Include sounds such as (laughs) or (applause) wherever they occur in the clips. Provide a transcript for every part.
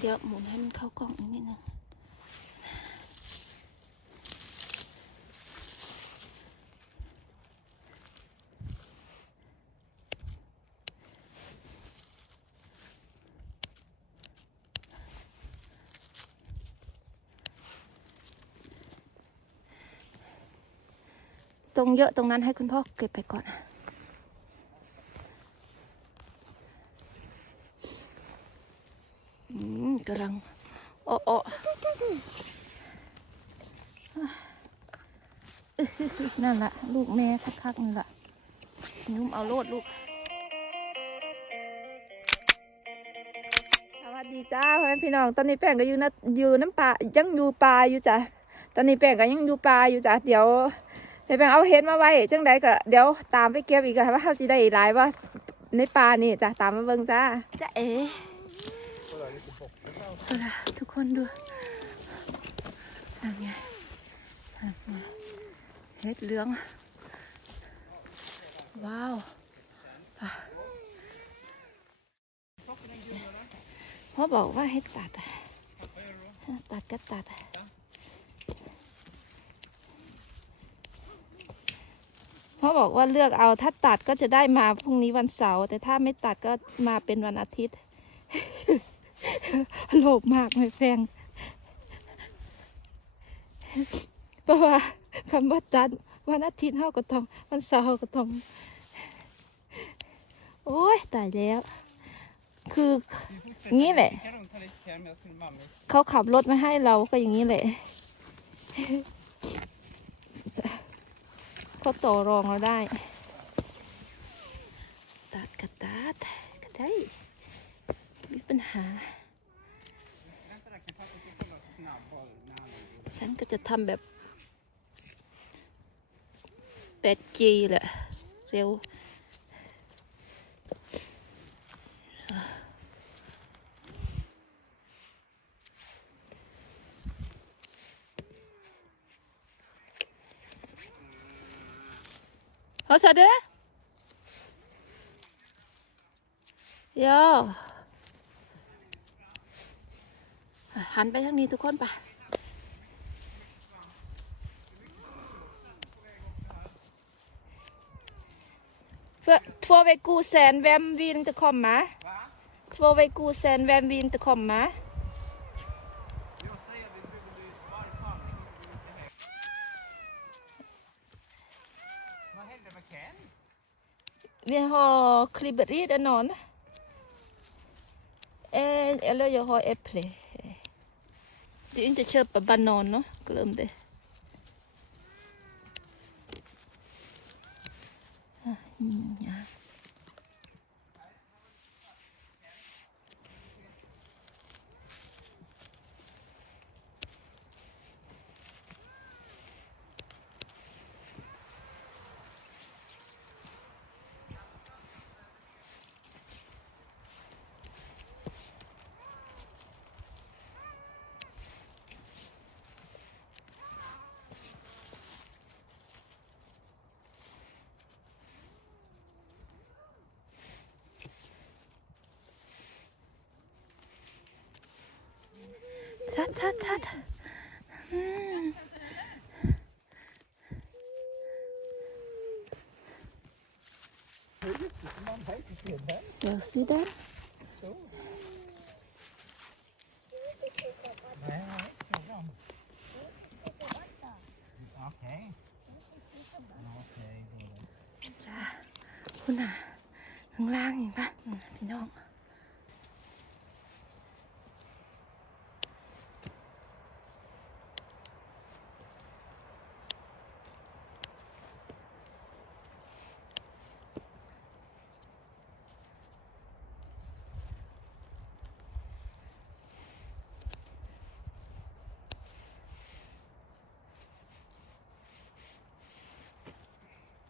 เดี๋ยวหมุนให้มันเข้ากล่องอีกนิดนึงตรงเยอะตรงนั้นให้คุณพ่อเก็บไปก่อน อืม กำลังโอ้โอนั่นละลูกแม่คักๆนั่นละนุ่มเอาโลดลูก สวัสดีจ้าพ่อแม่พี่น้อง ตอนนี้แป้งก็อยู่นะอยู่น้ำปลายังอยู่ปลาอยู่จ้ะ ตอนนี้แป้งก็ยังอยู่ปลาอยู่จ้ะ เดี๋ยวแป้งเอาเห็ดมาไว้ จังใดก็เดี๋ยวตามไปเก็บอีกค่ะว่าเขาสิได้หลายว่าในปลานี่จ้ะ ตามมาเบิ่งจ้าจ้าเอ๋ เอาล่ะทุกคนดูทำไงทำไงเห็ดเหลือง ว้าวพ่อบอกว่าให้ตัดตัดก็ตัดพ่อบอกว่าเลือกเอาถ้าตัดก็จะได้มาพรุ่งนี้วันเสาร์แต่ถ้าไม่ตัดก็มาเป็นวันอาทิตย์ โลภมากไม่แพงเพราะว่าคำว่าจันวันอาทิตย์เฮาก็ต้องวันเสาร์ก็ต้องโอ้ยตายแล้ว คืองี้แหละ เขาขับรถมาให้เราก็อย่างนี้แหละเขาต่อรองเราได้ ตัดกระตัดก็ได้มีปัญหา ฉันก็จะทำแบบ 8G แหละ เร็ว Hva sa du? Ja หันไปทางนี้ทุกคนไป Två veckor sen, vem vill inte komma? Va? Två veckor sen, vem vill inte komma? Vi har klippt klibberiet någon. Eh, eller jag har äpple. Det är inte köpa bananer, glöm det. Ah, ja. Tratt, tratt, tratt. Mm. Jag ser där. Nej, frågan. Okej. Okej, då. จ้าคุณน่ะข้างล่างเห็นปะอืมพี่น้อง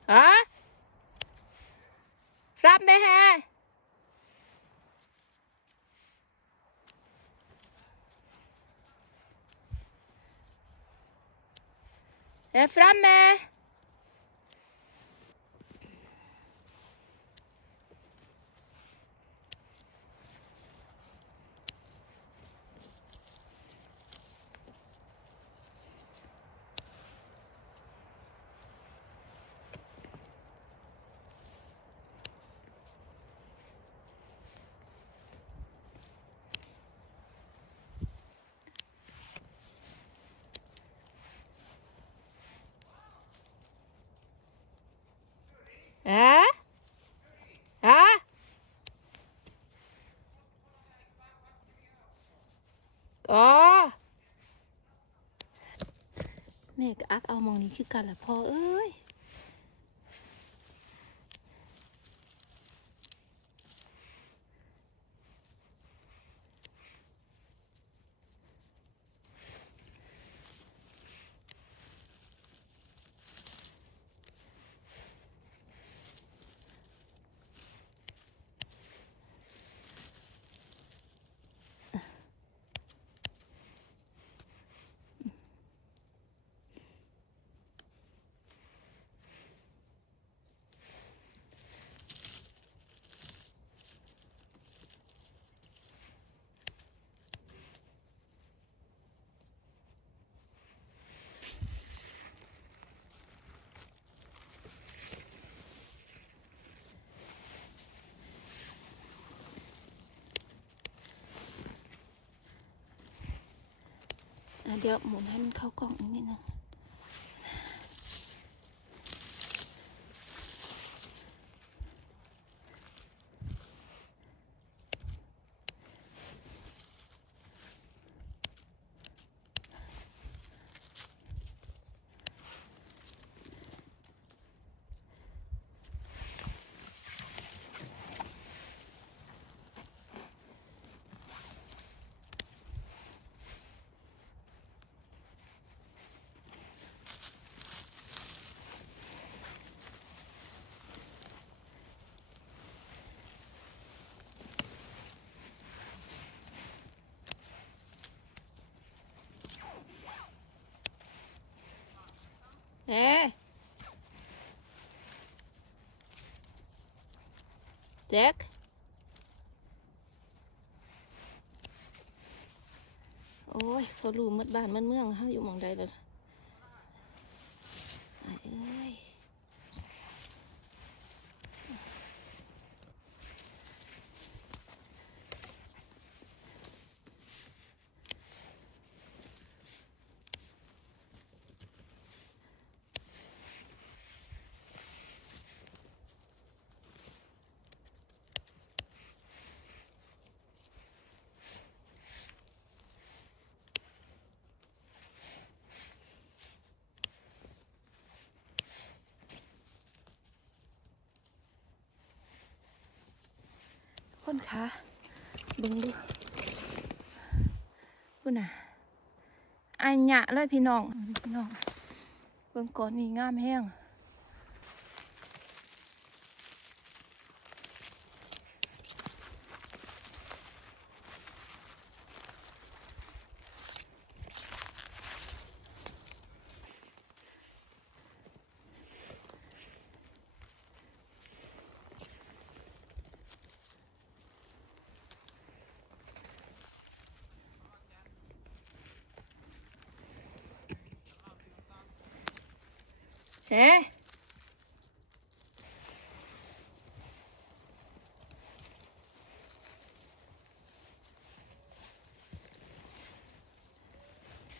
Hả? รับไหมฮะเอฟรัมไหม แม่ก็อักเอามองนี้คือกันแหละพ่อเอ้ย เดี๋ยวหมุนให้มันเข้ากล่องอีกนิดนึงเอ๊ะ แจ็คโอ้ยเขารู้หมดบ้านมันเมืองเขาอยู่มองใดเลยอ้ายเอ้ย คนคะบึงดูพูดน่ะอันหยะเลยพี่น้องพี่น้องเบิ่งก่อนนี่งามแห้ง เฮ้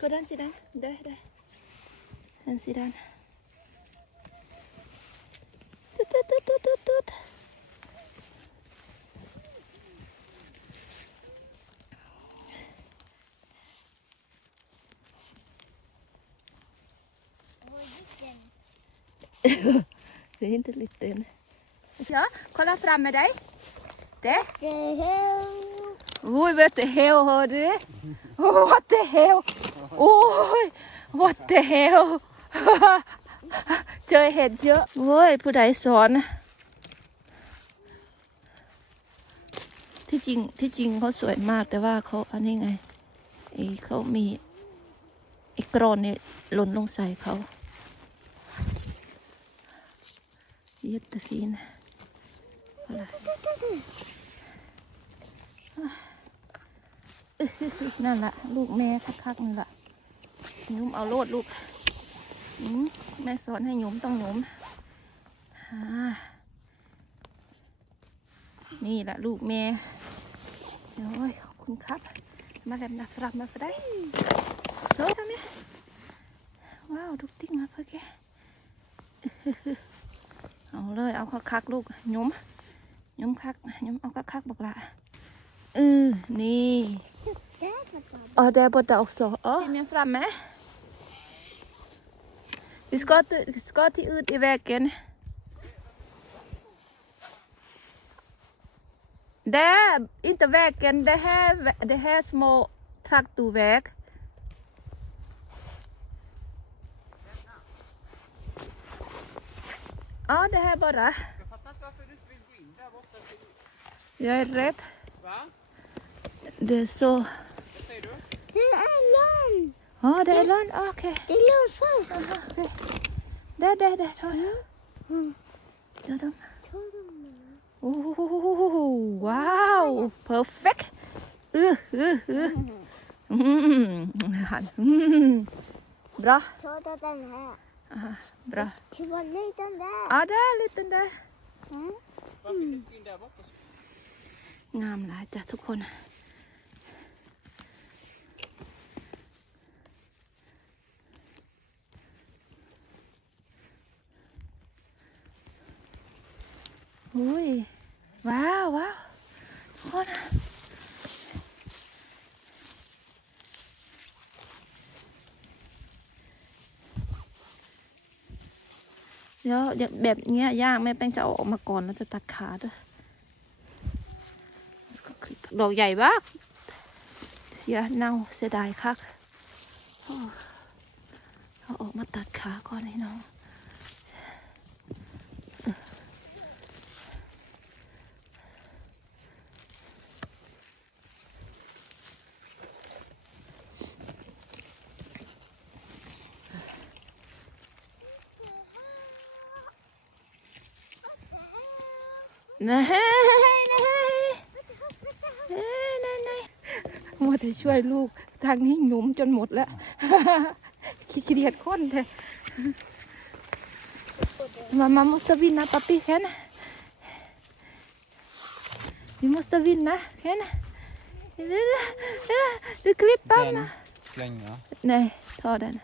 ก็ด้านสิด้านได้ได้ด้านสิด้านตุ๊ดตุ๊ดตุ๊ดตุ๊ดตุ๊ดตุ๊ด Det är inte liten. Ja, kolla fram med dig. Det. Oj, what the hell, hör du? Oh, what the hell? Oj, what the hell? เจอเห็ดเยอะโว้ยผู้ใดสอน ที่จริงที่จริงเขาสวยมากแต่ว่าเขาอันนี้ไงไอ้เขามีไอ้กรอนเนี่ยหล่นลงใส่เขา Jättefin. Kolla. นั่นละลูกแม่คักๆนี่ละหยุมเอาโลดลูกแม่สอนให้หยุมต้องหยุมอ่านี่แหละลูกแม่โอ้ยขอบคุณครับ มาแล้วนะฟรับมาฟได้สวยทำไมว้าวดุกติ๊กมาเพื่อแก เอาเลยเอาคักๆลูกยุ้มยุ้มคักยุ้มเอาคักๆบอกละเออนี่ Ja, det är borta också. Ja. Är framme? Vi ska, till- vi ska till ut i vägen. Det är inte vägen, det här, det här små traktorväg. Ja, det här bara. Jag fattar inte varför du inte vill gå in där borta. Jag är rädd. Va? Det är så... Vad säger du? Det är land! Ja, det är land. Ah, Okej. Det är land först. Aha, okej. Där, där, där. Ta dem. Mm. Ta dem. Oh, wow, perfect. Uh, uh, uh. Mm. Han- Mm. (laughs) Bra, Ta den här. Aha, bra. Det var liten där. Ja, där, liten där. Mm. Varför vill du inte gå in där borta? งามหลายจ้ะทุกคน อุ้ย ว้าวว้าวทุกคนเดี๋ยวอย่างแบบเนี้ยย่างแม่แป้งจะเอาออกมาก่อนแล้วจะตัดขาด้วยดอกใหญ่มาก เสียเน่าเสียดายคักโอ้เอาออกมาตัดขาก่อนให้น้องนะเฮ้นะเฮ้ เอ้ยนายนายมัวแต่ ช่วยลูกทางนี้หนุ่มจนหมดแล้วขี้เกียจค้นเถอะมามามุสตาวินนะปั๊ปี้แค่นะดิมุสตาวินนะแค่นะดูคลิปปั๊มนะ slänga? Nej, ta den.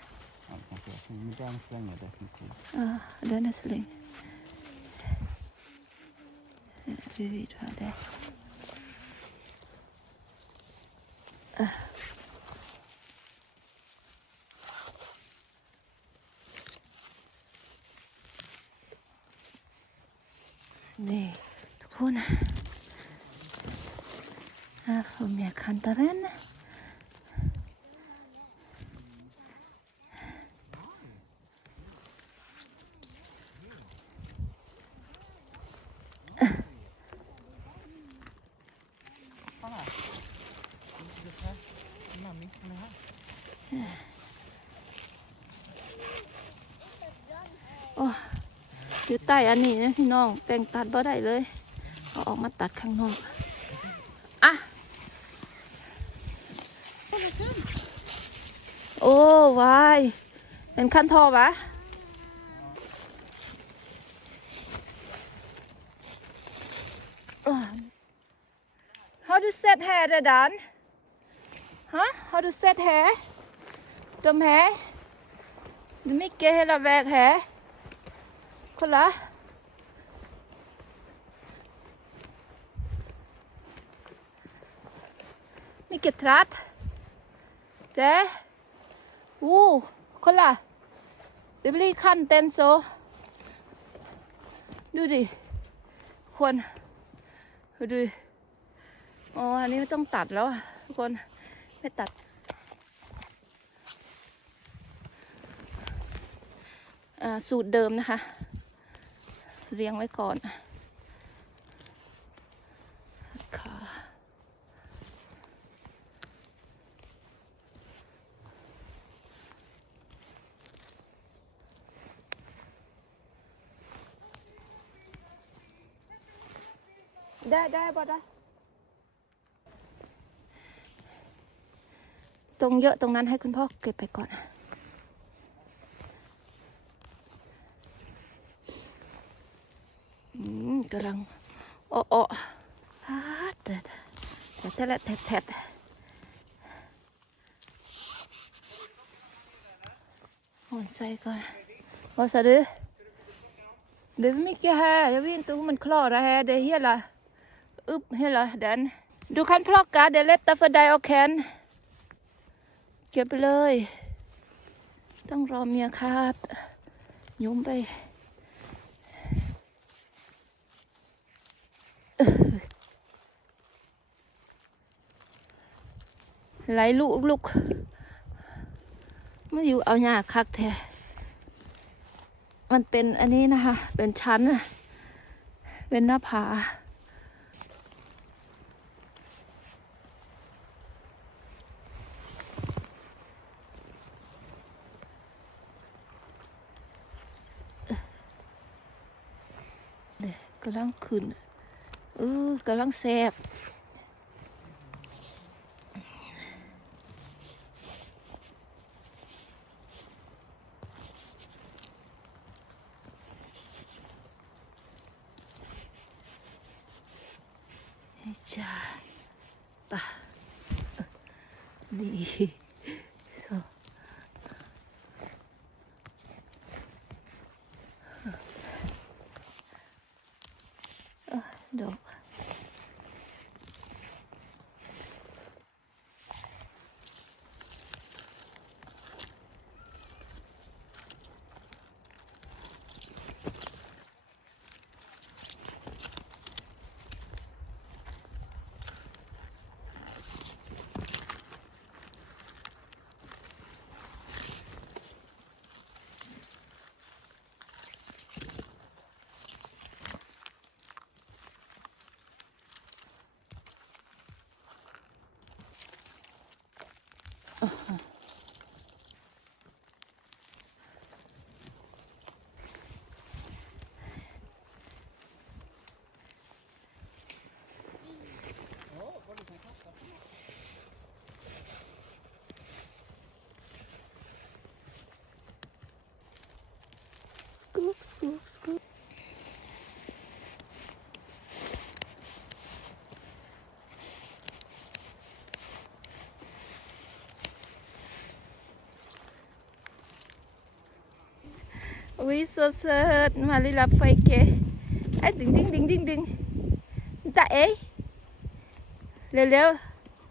Den slänger definitivt. Ja, den är slängd. Bredvid. นี่ทุกคนอะผมอยากคันตะเรนนะโอ้ ล้อันนี้นะพี่น้องแปลงตัดบ่ได้เลยก็ออกมาตัดข้างนอกอะโอ้วายเป็นขั้นทอปะอ่า How to set hair เดดันฮะ How to set hair ดม hair ดม่เกะเฮลาแวก hair คนละมีเกตรัดเจ้อู้คนละเดบลี่คันเต้นโซ ดูดิควรดูอ๋อ อันนี้ไม่ต้องตัดแล้วทุกคน ไม่ตัดสูตรเดิมนะคะ เรียงไว้ก่อนขาได้ได้ปะได้ ตรงเยอะตรงนั้นให้คุณพ่อเก็บไปก่อน อืม กำลังโอ้โอเด็ดแทะแทะแทะหอนใส่ก่อนว่าสะดือเดี๋ยวไม่กี่แฮเดยวินตัวมันคลอดแฮเดี๋ยวเฮียละอึบเฮียละเดนดูคันพลอกกาเดี๋ยวเล็ดตาฟดายเอาแขนเก็บไปเลย ต้องรอเมียครับ ยุ้มไป ไหลลุกลุกมันอยู่เอาหยาคักแท้มันเป็นอันนี้นะคะ เป็นชั้น เป็นหน้าผาเด็กกำลังขึ้นเออกำลังแซบ Scoop, scoop, scoop. Skuk, skuk, skuk. Ui, så søt. Den har lilla pojke. Ej, ding, ding, ding, ding, ding. Dạ ế. เร็ว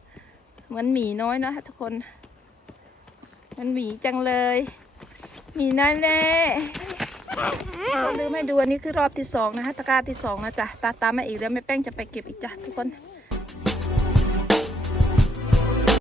ๆเหมือนหมีน้อยนะทุกคนมันหมีจังเลยหมีน้อยเล่ลืมให้ดูอันนี้คือรอบที่สองนะคะตะกร้าที่สองนะจ๊ะตาตามมาอีกแล้วแม่แป้งจะไปเก็บอีกจ้ะทุกคน